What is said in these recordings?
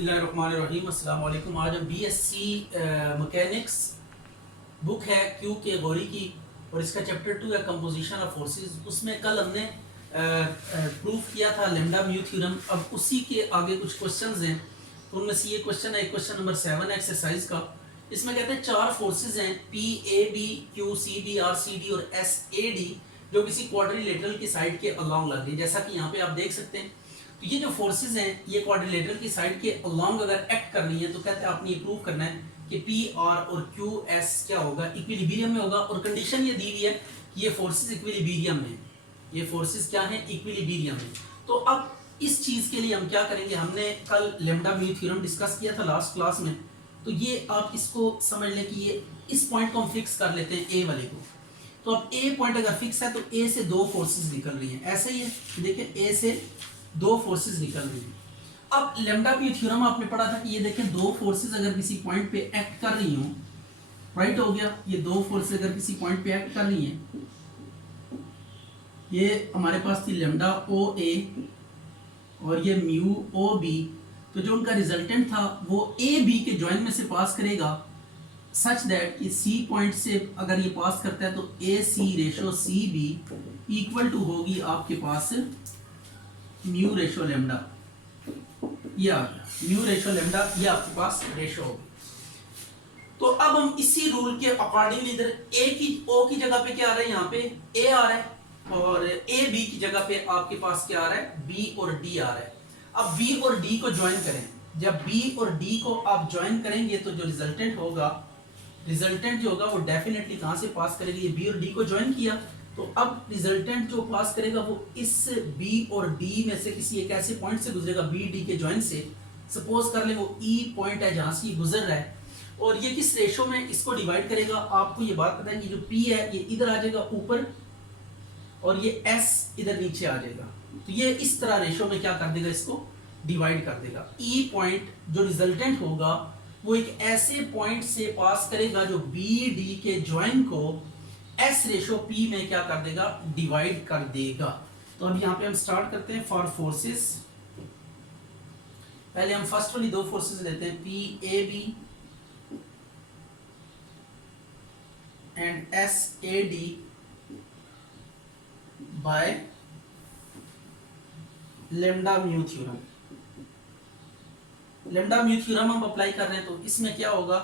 बिस्मिल्लाहिर्रहमानिर्रहीम अस्सलाम वालेकुम। आज हम बीएससी मैकेनिक्स बुक है क्यू के गौरी की और इसका चैप्टर 2 है कंपोजिशन ऑफ फोर्सेस। उसमें कल हमने प्रूफ किया था लैम्डा म्यू थ्योरम। अब उसी के आगे कुछ क्वेश्चंस हैं, तो उनमें से ये क्वेश्चन है क्वेश्चन नंबर 7 एक्सरसाइज का। इसमें कहते हैं चार फोर्सेस हैं P A B Q C D R C D और एस ए डी जो किसी क्वाड्रिलेटरल की साइड के अलोंग लग रही है। जैसा कि यहाँ पे आप देख सकते हैं, तो ये जो फोर्सेस हैं ये क्वाड्रिलेटरल की साइड के अलोंग अगर एक्ट कर रही है, तो कहते हैं आपने ये प्रूव करना है कि पी आर और क्यू एस क्या होगा, इक्विलिब्रियम में होगा। और कंडीशन ये दी हुई है कि ये फोर्सेस इक्विलिब्रियम में, ये फोर्सेस क्या है, इक्विलिब्रियम में। तो अब इस चीज के लिए हम क्या करेंगे, हमने कल लैम्डा म्यू थ्योरम डिस्कस किया था लास्ट क्लास में, तो ये आप इसको समझ लें कि ये इस पॉइंट को हम फिक्स कर लेते हैं ए वाले को। तो अब ए पॉइंट अगर फिक्स है तो ए से दो फोर्सेस निकल रही हैं, ऐसे ही है। देखिए ए से दो फोर्सेस निकल रही हैं। अब लैम्डा म्यू थ्योरम आपने पढ़ा था कि ये देखें दो फोर्सेस अगर किसी पॉइंट पे एक्ट कर रही हो, राइट हो गया, ये दो फोर्सेस अगर किसी पॉइंट पे एक्ट कर रही हैं, ये हमारे पास थी लैम्डा ओ ए और ये म्यू ओ बी। तो जो उनका रिजल्टेंट था वो ए बी के जॉइन में से पास करेगा सच दैट कि सी पॉइंट से अगर ये पास करता है तो A C ratio C B equal to होगी आपके पास म्यू रेशो लैम्डा। ये आ गया म्यू रेशो लैम्डा, ये आपके पास रेशो होगी। तो अब हम इसी रूल के अकॉर्डिंगली इधर ए की ओ की जगह पे क्या आ रहा है, यहाँ पे ए आ रहा है, और ए बी की जगह पे आपके पास क्या आ रहा है, बी और डी आ रहा है। अब बी और डी को ज्वाइन करें, जब बी और डी को आप ज्वाइन करेंगे तो जो रिजल्टेंट होगा, रिजल्टेंट जो होगा वो डेफिनेटली कहां से पास करेगा, ये बी और डी को ज्वाइन किया, तो अब रिजल्टेंट जो पास करेगा वो इस बी और डी में से किसी एक ऐसे पॉइंट से गुजरेगा, बी डी के ज्वाइन से। सपोज कर ले वो ई पॉइंट है जहां से ये गुजर रहा है, और ये किस रेशो में इसको डिवाइड करेगा, आपको ये बात पता है कि जो पी है ये इधर आ जाएगा ऊपर और ये एस इधर नीचे आ जाएगा। तो ये इस तरह रेशो में क्या कर देगा, इसको डिवाइड कर देगा। ई पॉइंट जो रिजल्टेंट होगा वो एक ऐसे पॉइंट से पास करेगा जो बी डी के ज्वाइन को एस रेशो पी में क्या कर देगा, डिवाइड कर देगा। तो अब यहाँ पे हम स्टार्ट करते हैं फॉर फोर्सेस। पहले हम फर्स्ट वाली दो फोर्सेस लेते हैं, P A B and S A D by lambda mu theorem. Lambda mu theorem हम अप्लाई कर रहे हैं, तो इसमें क्या होगा,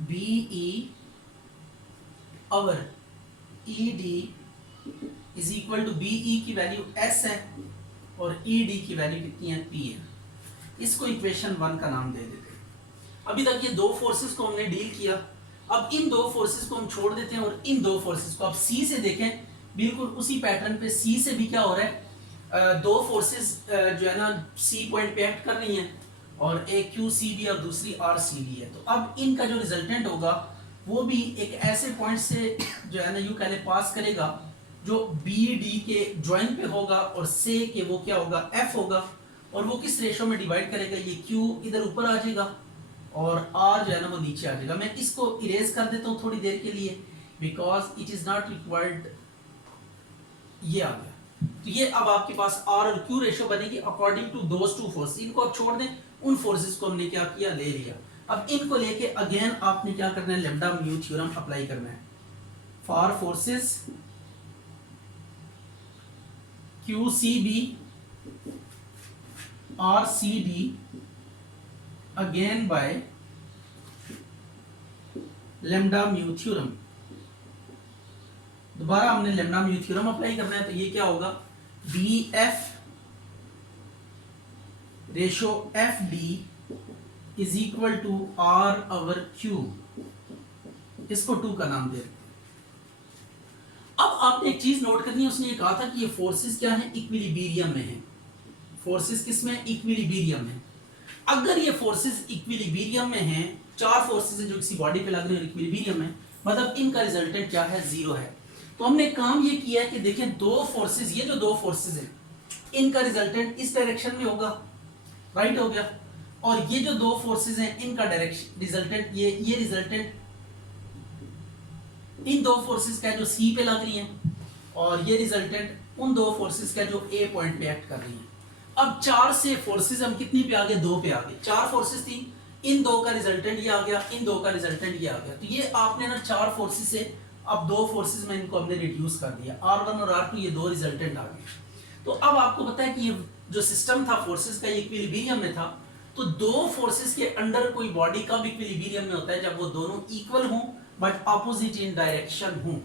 B E over E D is equal to B E की वैल्यू एस है और ई डी की वैल्यू कितनी है, पी है। इसको इक्वेशन 1 का नाम दे देते हैं। अभी तक ये दो फोर्सेस को हमने डील किया, अब इन दो फोर्सेस को हम छोड़ देते हैं और इन दो फोर्सेस को आप सी से देखें, बिल्कुल उसी पैटर्न पे सी से भी क्या हो रहा है, दो फोर्सेस जो है ना सी पॉइंट पे एक्ट कर रही हैं, और एक क्यू सी बी और दूसरी आर सी बी है। तो अब इनका जो रिजल्टेंट होगा वो भी एक ऐसे पॉइंट से जो है ना यूं कहले पास करेगा जो बी डी के ज्वाइन पे होगा, और से के वो क्या होगा, एफ होगा, और वो किस रेशो में डिवाइड करेगा, ये क्यू इधर ऊपर आ जाएगा और आर जो है ना वो नीचे आ जाएगा। मैं इसको इरेज कर देता हूँ थोड़ी देर के लिए, because it is not required. ये आ गया, तो ये अब आपके पास आर और क्यू रेशो बनेगी according to those two force. इनको आप छोड़ दें, उन फोर्सेस को हमने क्या किया, ले लिया। अब इनको लेके अगेन आपने क्या करना है, लैम्डा म्यू थ्योरम अप्लाई करना है for forces Q C B R C D again by lambda mu theorem. दोबारा हमने लैम्डा म्यू थ्योरम अप्लाई करना है, तो ये क्या होगा, B F ratio F D is equal to R over Q. इसको 2 का नाम दे रहे। अब आपने एक चीज नोट करनी है, उसने ये कहा था कि ये फोर्सेस क्या है, इक्विलिब्रियम में है। फोर्सेस किस में, इक्विलिब्रियम में। अगर ये फोर्सेस इक्विलिब्रियम में हैं, चार फोर्सेस हैं जो किसी बॉडी पे लग रहे हैं इक्विलिब्रियम में, मतलब इनका रिजल्टेंट क्या है, 0 है। तो हमने काम ये किया है कि देखें दो फोर्सेस, ये जो दो फोर्सेस हैं इनका रिजल्टेंट इस डायरेक्शन में होगा, राइट हो गया, और ये जो दो फोर्सेस हैं इनका डायरेक्शन रिजल्टेंट, ये रिजल्टेंट इन दो फोर्सेस का जो सी पे लग रही हैं, और ये रिजल्टेंट उन दो फोर्सेस का जो ए पॉइंट पे एक्ट कर रही हैं। अब 4 से फोर्सेस हम कितनी पे आ गए, 2 पे आ गए। 4 फोर्सेस थी, इन 2 का रिजल्टेंट ये आ गया, इन 2 का रिजल्टेंट ये आ गया। तो ये आपने ना 4 फोर्सेस से अब 2 फोर्सेस में इनको हमने रिड्यूस कर दिया, R1 और R2, ये 2 रिजल्टेंट आ गए। तो अब आपको पता है कि ये जो सिस्टम था फोर्सेस का, ये इक्विलिब्रियम में था। तो 2 फोर्सेस के अंडर कोई बॉडी कब इक्विलिब्रियम में होता है, जब वो दोनों इक्वल हों बट ऑपोजिट इन डायरेक्शन हों।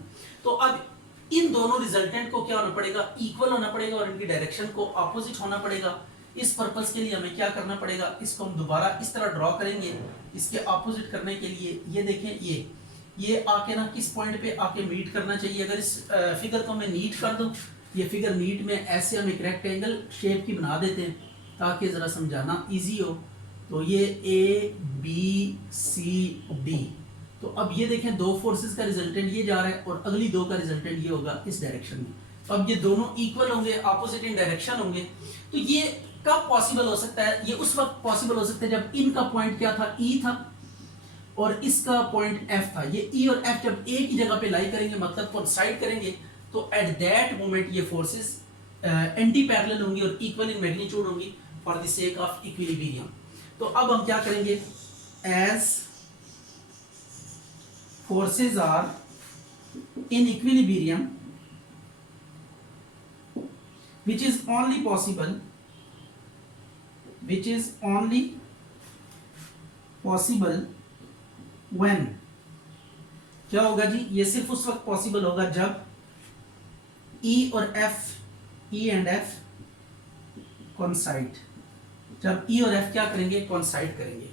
तो अब इन दोनों रिजल्टेंट को क्या होना पड़ेगा, इक्वल होना पड़ेगा और इनकी डायरेक्शन को ऑपोजिट होना पड़ेगा। इस पर्पस के लिए हमें क्या करना पड़ेगा, इसको हम दोबारा इस तरह ड्रॉ करेंगे। इसके ऑपोजिट करने के लिए ये देखें, ये आके ना किस पॉइंट पे आके मीट करना चाहिए। अगर इस फिगर को मैं नीट कर दूं, ये फिगर नीट में ऐसे हम एक रेक्टेंगल शेप की बना देते हैं ताकि ज़रा समझाना इजी हो। तो ये A B C D, तो अब ये देखें 2 फोर्सेस का रिजल्टेंट ये जा रहा है और अगली 2 का रिजल्टेंट ये होगा इस डायरेक्शन में। तो अब ये दोनों इक्वल होंगे, ऑपोजिट इन डायरेक्शन होंगे। तो ये कब पॉसिबल हो सकता है, ये उस वक्त पॉसिबल हो सकता है जब इनका पॉइंट क्या था, E था और इसका पॉइंट F था। ये E और F जब एक ही जगह पे लाई करेंगे, मतलब कोइंसाइड करेंगे, तो एट दैट मोमेंट ये फोर्सेस एंटी पैरेलल होंगी और इक्वल इन मैग्नीट्यूड होंगी for the sake of equilibrium. तो अब हम क्या करेंगे, as forces are in equilibrium which is only possible when, क्या होगा जी, ये सिर्फ उस वक्त पॉसिबल होगा जब E और F, E and F coincide, जब E और F क्या करेंगे, कोइंसाइड करेंगे।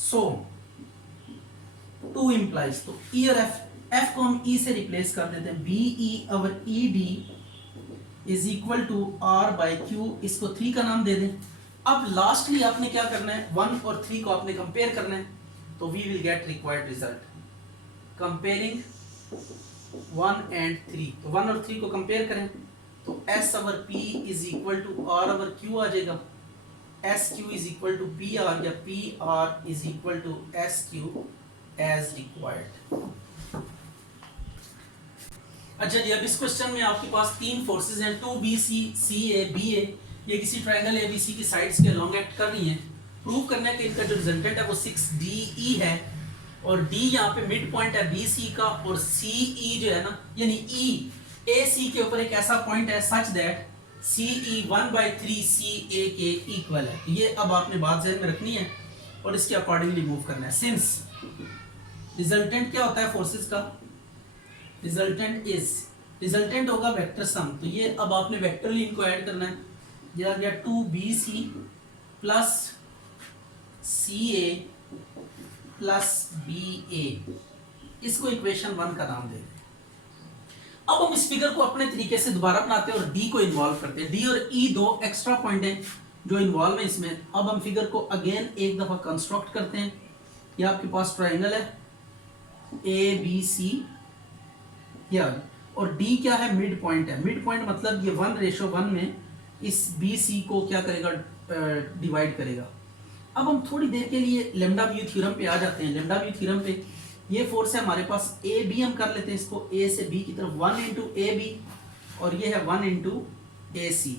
सो टू इम्प्लाइज, तो E और F को हम E से रिप्लेस कर देते हैं, BE और ED is equal to R by Q, इसको 3 का नाम दे दें। अब लास्टली आपने क्या करना है, 1 और 3 को आपने कंपेयर करना है, तो we will get required result comparing 1 and 3। तो 1 और 3 को कंपेयर करें तो S over P is equal to R over Q आ जाएगा, SQ is equal to PR या PR is equal to SQ as required. अच्छा जी, अब इस क्वेश्चन में आपके पास 3 फोर्सेस हैं, 2BC, CA, BA, ये किसी ट्रायंगल ABC की साइड्स के अलोंग एक्ट कर रही हैं। प्रूव करने के इनका जो रिजल्टेंट है वो 6DE है और D यहाँ पे मिड पॉइंट है BC का, और CE जो है ना, यानी E AC के ऊपर एक ऐसा पॉइंट है सच दैट CE 1/3 CA के इक्वल है। ये अब आपने बात ज़हन में रखनी है और इसके अकॉर्डिंगली मूव करना है। सिंस रिजल्टेंट क्या होता है फोर्सेस का, रिजल्टेंट होगा वेक्टर सम। तो ये अब आपने वेक्टरली इनको ऐड करना है, ये आ गया 2BC plus CA plus BA, इसको इक्वेशन 1 का नाम दे। अब हम इस फिगर को अपने तरीके से दोबारा बनाते हैं और D को इन्वॉल्व करते हैं। D और E 2 एक्स्ट्रा पॉइंट हैं जो इन्वॉल्व है इसमें। अब हम फिगर को अगेन एक दफा कंस्ट्रक्ट करते हैं। ये आपके पास ट्रायंगल है ABC या, और D क्या है, मिड पॉइंट है। मिड पॉइंट मतलब ये 1:1 में इस BC को क्या करेगा, डिवाइड करेगा। अब हम थोड़ी देर के लिए लेम्डा व्यू थ्योरम पे आ जाते हैं। लेम्डा व्यू थ्योरम पे ये फोर्स है हमारे पास AB, हम कर लेते हैं इसको A से B की तरफ, 1 इंटू AB और ये है 1 इंटू AC।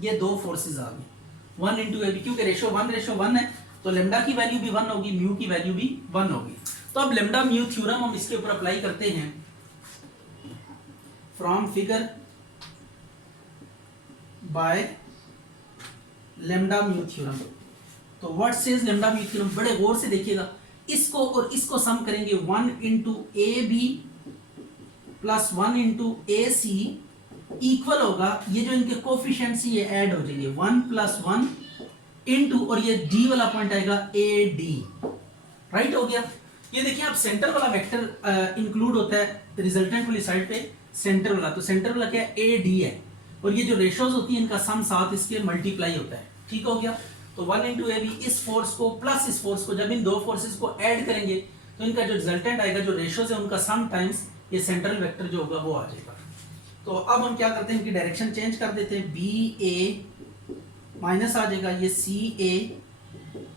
ये 2 फोर्सेज आ गए 1 इंटू AB, क्योंकि रेशो 1:1 है तो लेम्डा की वैल्यू भी 1 होगी, म्यू की वैल्यू भी 1 होगी। तो अब लेम्डा म्यू थ्योरम हम इसके ऊपर अप्लाई करते हैं from figure by lambda mu theorem. तो what says lambda mu theorem, बड़े गौर से देखिएगा, इसको और इसको सम करेंगे 1 into AB plus 1 into AC equal होगा, ये जो इनके कोफिशिएंट्स ये ऐड हो जाएंगे 1 प्लस 1 इंटू, और ये D वाला पॉइंट आएगा AD, राइट हो गया। ये देखिए आप सेंटर वाला वेक्टर इंक्लूड होता है रिजल्टेंट वाली साइड पे, सेंटर वाला, तो सेंटर वाला क्या है, AD है, और ये जो रेशोज होती है इनका सम साथ इसके मल्टीप्लाई होता है, ठीक हो गया। तो 1 इंटू AB, इस फोर्स को प्लस इस फोर्स को, जब इन 2 फोर्सेस को ऐड करेंगे तो इनका जो रिजल्टेंट आएगा, जो रेशोज है उनका सम टाइम्स ये सेंट्रल वेक्टर जो होगा वो आ जाएगा। तो अब हम क्या करते हैं, इनकी डायरेक्शन चेंज कर देते हैं, BA माइनस आ जाएगा, ये CA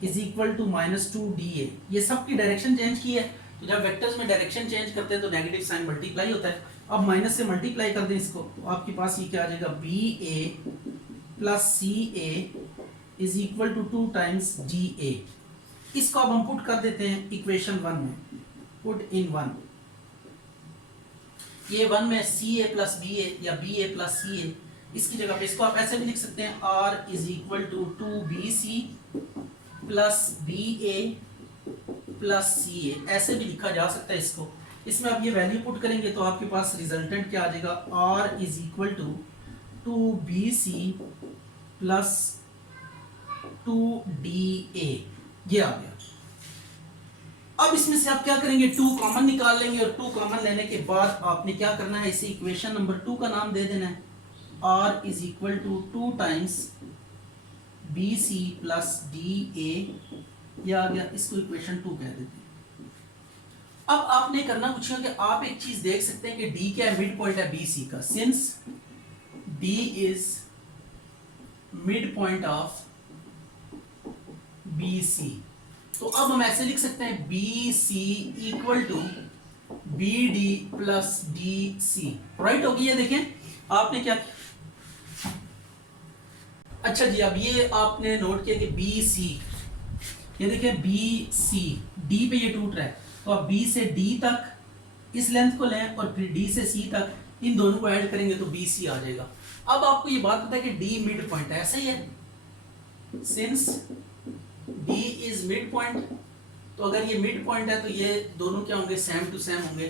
is equal to -2DA, ये सब की डायरेक्शन चेंज की है। तो जब वेक्टर्स में डायरेक्शन चेंज करते हैं तो नेगेटिव साइन मल्टीप्लाई होता है। अब माइनस से मल्टीप्लाई कर दें इसको, तो आपके पास ये क्या आ जाएगा, BA plus C A is equal to 2 times D A. इसको अब हम पुट कर देते हैं इक्वेशन 1 में, पुट इन 1। ये 1 में सी ए प्लस बी ए या बी ए प्लस सी ए, इसकी जगह पे इसको आप ऐसे भी लिख सकते हैं R is equal to 2bc plus B A plus C A, ऐसे भी लिखा जा सकता है इसको। इसमें आप ये वैल्यू पुट करेंगे तो आपके पास रिजल्टेंट क्या आ जाएगा, R is equal to 2bc plus 2da, ये आ गया। अब इसमें से आप क्या करेंगे, 2 कॉमन निकाल लेंगे और 2 कॉमन लेने के बाद आपने क्या करना है, इसे इक्वेशन नंबर 2 का नाम दे देना है, r is equal to 2 times B C plus D A, यह आ गया। इसको इक्वेशन 2 कह देते हैं। अब आपने करना कुछ है कि आप एक चीज देख सकते हैं कि d क्या है, मिड पॉइंट है बी सी का। Since d is midpoint of B C, तो अब हम ऐसे लिख सकते हैं B C equal to B D plus D C, right होगी। ये देखें आपने क्या, अच्छा जी, अब ये आपने नोट किया कि बी सी, ये देखें बी सी, डी पे ये टूट रहा है, तो आप बी से डी तक इस लेंथ को लें और फिर डी से सी तक, इन दोनों को ऐड करेंगे तो बी सी आ जाएगा। अब आपको ये बात पता है कि डी मिड पॉइंट है, ऐसा ही है, since D is mid point, तो अगर ये मिड पॉइंट है तो ये दोनों क्या होंगे, सेम टू सेम होंगे।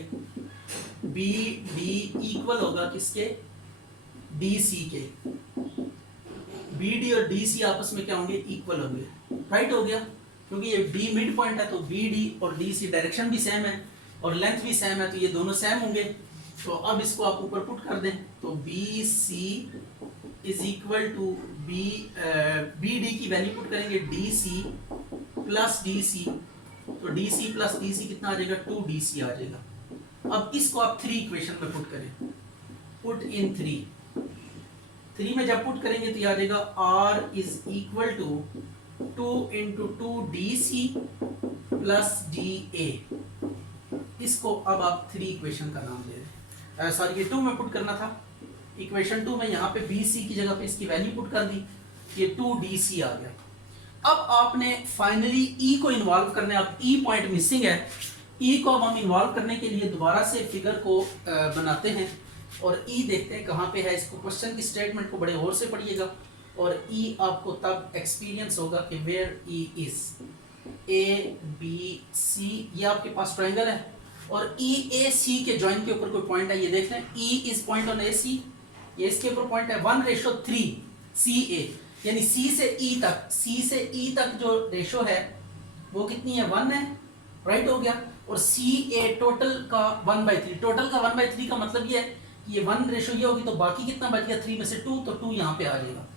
बी डी इक्वल होगा किसके, डी सी के। बी डी और डी सी आपस में क्या होंगे, इक्वल होंगे, राइट हो गया। क्योंकि ये D मिड पॉइंट है तो बी डी और डी सी डायरेक्शन भी सेम है और लेंथ भी सेम है, तो ये दोनों सेम होंगे। तो अब इसको आप ऊपर पुट कर दें, तो B C is equal to B D की वैल्यू पुट करेंगे D C plus D C, तो D C plus D C कितना आ जाएगा, 2DC आ जाएगा। अब इसको आप 3 इक्वेशन में पुट करें, पुट इन 3 में जब पुट करेंगे तो ये आ जाएगा R is equal to 2 into 2DC plus DA। इसको अब आप 3 इक्वेशन का नाम दे दें, सॉरी ये 2 में पुट करना था। इक्वेशन 2 में यहाँ पे BC की जगह पे इसकी वैल्यू पुट कर दी, ये 2DC आ गया। अब आपने फाइनली E को इन्वॉल्व करना है। अब E पॉइंट मिसिंग है, E को अब हम इन्वॉल्व करने के लिए दोबारा से फिगर को बनाते हैं और E देखते हैं कहाँ पे है। इसको क्वेश्चन की स्टेटमेंट को बड़े और से पढ़िएगा और E आपको तब एक्सपीरियंस होगा कि वेयर E इज ABC, ये आपके पास ट्रायंगल है और EAC के जॉइन के ऊपर कोई पॉइंट है, ये देख लें E is point on AC, ये इसके ऊपर पॉइंट है 1:3 CA, यानी C से E तक जो रेशो है वो कितनी है, 1 है, राइट हो गया। और CA टोटल का 1/3, टोटल का 1/3 का मतलब ये है कि ये 1 रेशो ये होगी तो बाकी कितना बच गया, 3 में से 2, तो 2 यहाँ पे आ जाएगा,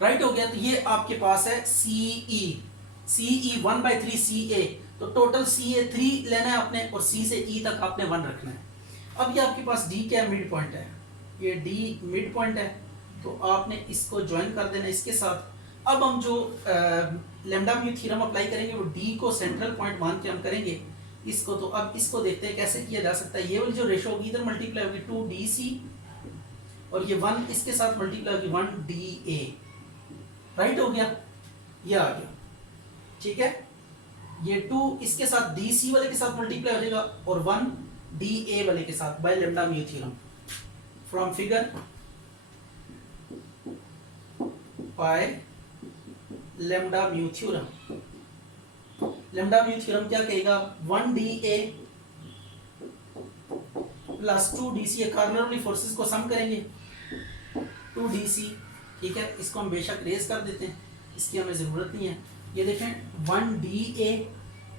राइट हो गया। तो ये आपके पास है CE 1/3 CA, तो टोटल CA 3 लेना है आपने और C से E तक आपने 1 रखना है। अब ये आपके पास D क्या मिड पॉइंट है, ये D मिड पॉइंट है, तो आपने इसको ज्वाइन कर देना इसके साथ। अब हम जो लैम्डा म्यू थ्योरम अप्लाई करेंगे वो D को सेंट्रल पॉइंट मान के हम करेंगे इसको। तो अब इसको देखते हैं कैसे किया जा सकता है। ये वाली जो रेशो होगी इधर मल्टीप्लाई होगी 2DC और ये 1 इसके साथ मल्टीप्लाई होगी 1DA, राइट हो गया, ये आ गया, ठीक है। ये 2 इसके साथ DC वाले के साथ मल्टीप्लाई हो जाएगा और 1DA वाले के साथ bye lambda mu theorem from figure bye lambda mu theorem. Lambda mu theorem क्या कहेगा, 1DA प्लस 2DC, कार्नरली फोर्सेस को सम करेंगे 2DC, ठीक है। इसको हम बेशक रेज कर देते हैं, इसकी हमें ज़रूरत नहीं है। ये देखें 1DA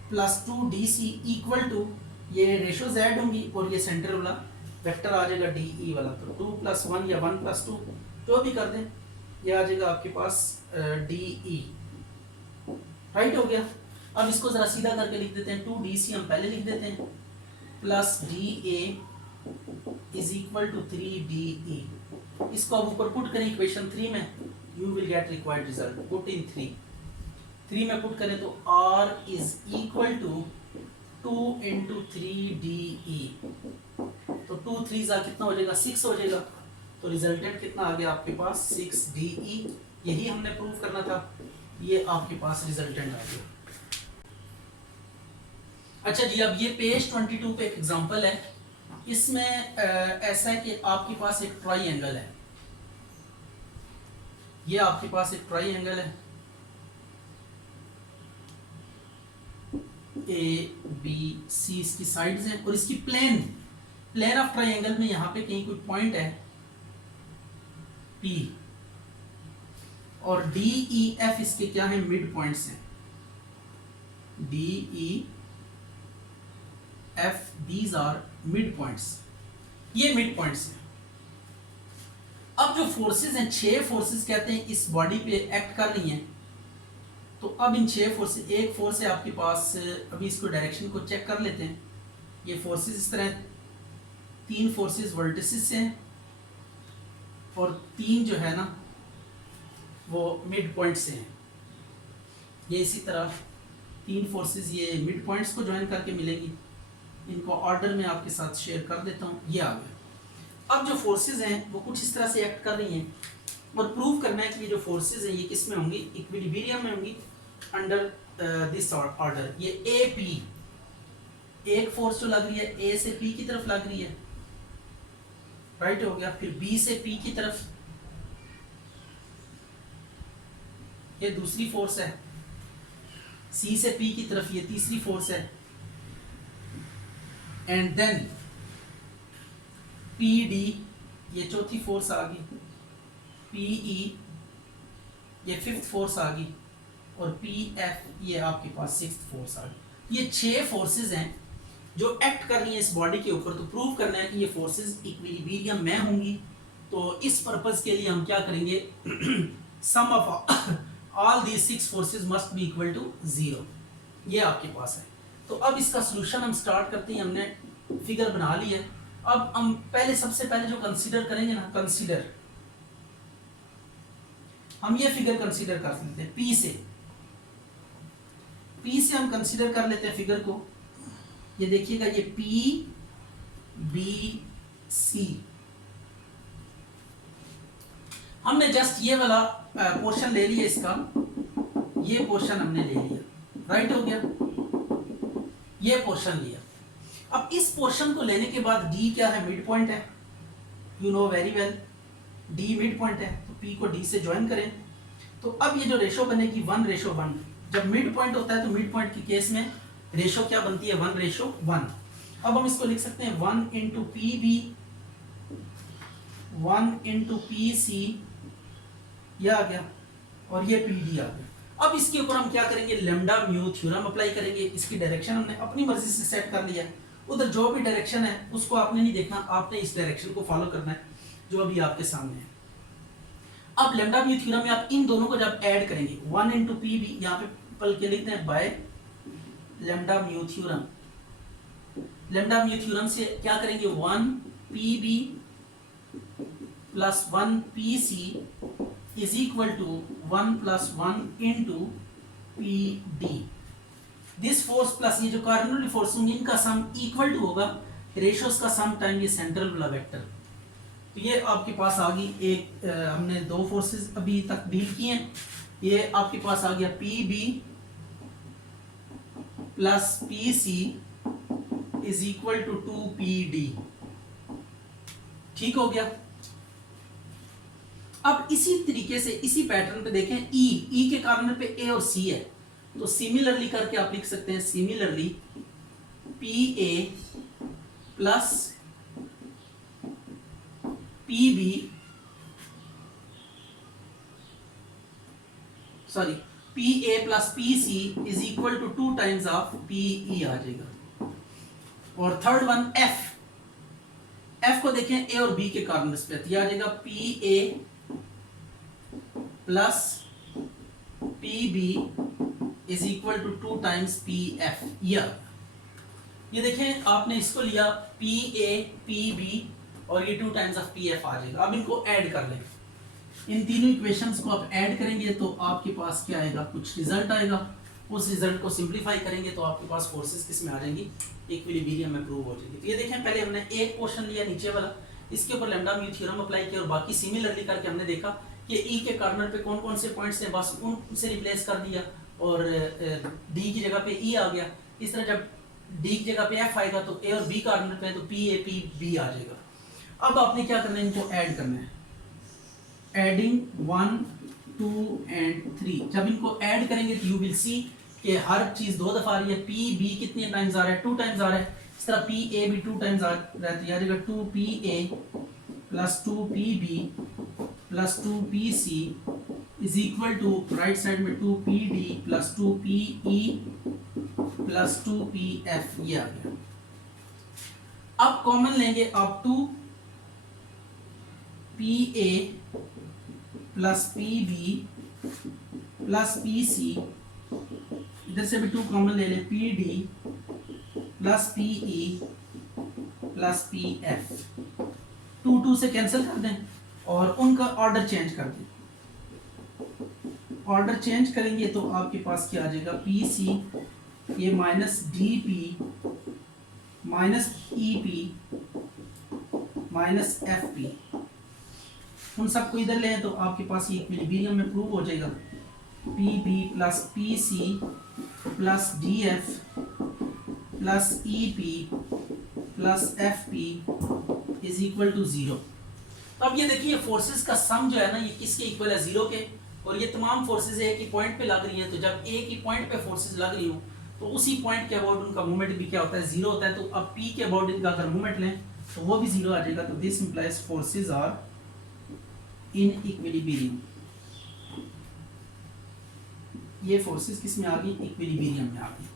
plus 2DC equal to, ये रेशो Z होंगी और ये सेंटर वाला वेक्टर आ जाएगा DE वाला, तो 2 + 1 या 1 + 2 जो भी कर दें, ये आ जाएगा आपके पास DE, राइट हो गया। अब इसको ज़रा सीधा करके लिख देते हैं, 2DC हम पहले लिख देते हैं plus DA is equal to 3DE। इसको अब ऊपर पुट करें इक्वेशन 3 में, you will get required result, put in 3 में पुट करें तो R is equal to 2 into 3DE, तो 2 3 कितना हो जाएगा, 6 हो जाएगा। तो रिजल्टेंट कितना आ गया आपके पास 6DE, यही हमने प्रूव करना था, ये आपके पास रिजल्टेंट आ गया। अच्छा जी, अब ये पेज 22 पे एक एग्जांपल है, इसमें ऐसा है कि आपके पास एक ट्राइंगल है, ये आपके पास एक ट्राइंगल है ABC, इसकी साइड्स हैं और इसकी प्लेन ऑफ ट्राइंगल में यहाँ पे कहीं कोई पॉइंट है P और DEF इसके क्या है, मिड पॉइंट्स हैं, DEF these are midpoints, ये मिड पॉइंट्स हैं। अब जो फोर्सेस हैं, 6 फोर्सेस कहते हैं इस बॉडी पे एक्ट कर रही हैं, तो अब इन 6 फोर्सेस, एक फोर्स है आपके पास, अभी इसको डायरेक्शन को चेक कर लेते हैं। ये फोर्सेस इस तरह 3 फोर्सेस वर्टिसेस से हैं और 3 जो है ना वो मिड पॉइंट से हैं। ये इसी तरह 3 फोर्सेस ये मिड पॉइंट्स को ज्वाइन करके मिलेंगी, इनको ऑर्डर में आपके साथ शेयर कर देता हूँ, ये आ गया। अब जो फोर्सेस हैं वो कुछ इस तरह से एक्ट कर रही हैं और प्रूव करना है कि ये जो फोर्सेस हैं ये किस में होंगी, इक्विलिब्रियम में होंगी अंडर दिस ऑर्डर। ये AP, एक फोर्स जो लग रही है A से P की तरफ लग रही है, राइट हो गया, फिर B से P की तरफ ये दूसरी फोर्स है, C से P की तरफ ये तीसरी फोर्स है, एंड देन PD ये चौथी फोर्स आ गई, PE ये 5th फोर्स आ गई और PF ये आपके पास 6th फोर्स आ गई। ये 6 फोर्सेस हैं जो एक्ट कर रही हैं इस बॉडी के ऊपर। तो प्रूव करना है कि ये फोर्सेस इक्विलिब्रियम में होंगी, तो इस पर्पस के लिए हम क्या करेंगे, sum of all these 6 forces must be equal to 0, ये आपके पास है। तो अब इसका सोल्यूशन हम स्टार्ट करते हैं, हमने फिगर बना ली है। अब हम सबसे पहले जो कंसीडर करेंगे ना, हम ये फिगर कंसीडर कर लेते हैं, P से हम कंसीडर कर लेते हैं फिगर को। ये देखिएगा, ये PBC, हमने जस्ट ये वाला पोर्शन ले लिया, इसका ये पोर्शन हमने ले लिया, राइट हो गया, ये पोर्शन लिया। अब इस पोर्शन को लेने के बाद D क्या है, मिड पॉइंट है, you know very well, D mid point है, तो P को D से ज्वाइन करें। तो अब ये जो रेशो बनेगी 1:1, जब मिड पॉइंट होता है तो मिड पॉइंट के केस में रेशो क्या बनती है, 1:1। अब हम इसको लिख सकते हैं 1 into PB 1 into PC, यह आ गया, और ये PD आ गया। अब इसके ऊपर हम क्या करेंगे, लैम्डा म्यू थ्योरम अप्लाई करेंगे। इसकी डायरेक्शन हमने अपनी मर्जी से सेट कर लिया, उधर जो भी डायरेक्शन है उसको आपने नहीं देखना, आपने इस डायरेक्शन को फॉलो करना है जो अभी आपके सामने है। अब लैम्डा म्यू थ्योरम में आप इन दोनों को जब ऐड करेंगे, 1 into PB, यहाँ पे पल के लिखते हैं bye lambda mu theorem. Lambda mu theorem से क्या करेंगे, 1 PB plus 1 PC is equal to 1 plus 1 into PD। This force plus ये जो कार्डिनल फोर्स होंगे इनका सम इक्वल टू होगा रेशियोज का सम टाइम ये सेंट्रल वाला वेक्टर। तो ये आपके पास आ गई एक, हमने 2 फोर्सेस अभी तक डील किए हैं। ये आपके पास आ गया PB plus PC is equal to 2PD, ठीक हो गया। अब इसी तरीके से इसी पैटर्न पे देखें, E के कार्नर पे A और C है, तो सिमिलरली करके आप लिख सकते हैं, similarly PA plus PB, sorry PA plus PC is equal to 2 times of PE आ जाएगा। और थर्ड वन F को देखें, A और B के कार्नर्स पे, तो आ जाएगा PA plus PB is equal to 2 times PF। ये देखें, आपने इसको लिया PA PB और ये 2 टाइम्स ऑफ PF आ जाएगा। अब इनको ऐड कर लें, इन तीनों इक्वेशंस को आप ऐड करेंगे तो आपके पास क्या आएगा, कुछ रिजल्ट आएगा। उस रिजल्ट को सिंप्लीफाई करेंगे तो आपके पास फोर्सेस किस में आ जाएंगी, इक्विलिब्रियम में प्रूव हो जाएगी। तो ये देखें, पहले हमने एक पोर्शन लिया नीचे वाला, इसके ऊपर लैम्डा म्यू थ्योरम अप्लाई किया और बाकी सिमिलरली करके हमने देखा कि ई के कॉर्नर पे कौन कौन से पॉइंट्स हैं, बस उनसे रिप्लेस कर दिया और डी की जगह पे ई आ गया। इस तरह जब डी की जगह पे एफ आएगा तो ए और बी कॉर्नर पे है तो पी ए पी बी आ जाएगा। अब आपने क्या करना है, इनको ऐड करना है, एडिंग 1 2 एंड 3। जब इनको ऐड करेंगे तो यू विल सी कि हर चीज 2 दफा आ रही है। पी बी कितने टाइम्स आ रहा है, 2 टाइम्स आ रहा है। इस तरह पी ए भी 2 टाइम्स आ रहा है, यार 2 P A plus 2 P B plus 2 P C is equal to right side में 2 P D plus 2 P E plus 2 P F, ये आ गया। अब कॉमन लेंगे अप two P A plus P B plus P C, इधर से भी 2 कॉमन ले लें, P D plus P E plus P F. 2 से कैंसिल कर दें और उनका ऑर्डर चेंज कर दें। ऑर्डर चेंज करेंगे तो आपके पास क्या आ जाएगा, पी सी ये minus D P minus E P minus F P, उन सबको इधर लें तो आपके पास ये इक्विलिब्रियम में प्रूव हो जाएगा। P B plus P C plus D F plus E P plus F P is equal to 0। अब ये देखिए फोर्सेस का सम जो है ना ये किसके इक्वल है, 0 के। और ये तमाम फोर्सेस एक ही पॉइंट पे लग रही हैं, तो जब एक ही पॉइंट पे फोर्सेस लग रही हो तो उसी पॉइंट के अबाउट उनका मूवमेंट भी क्या होता है, 0 होता है। तो अब पी के अबाउट इनका अगर मूवमेंट लें तो वो भी 0 आ जाएगा। तो this implies forces are in equilibrium. ये फोर्सेस किस में आ गई, इक्विलिब्रियम में आ गई।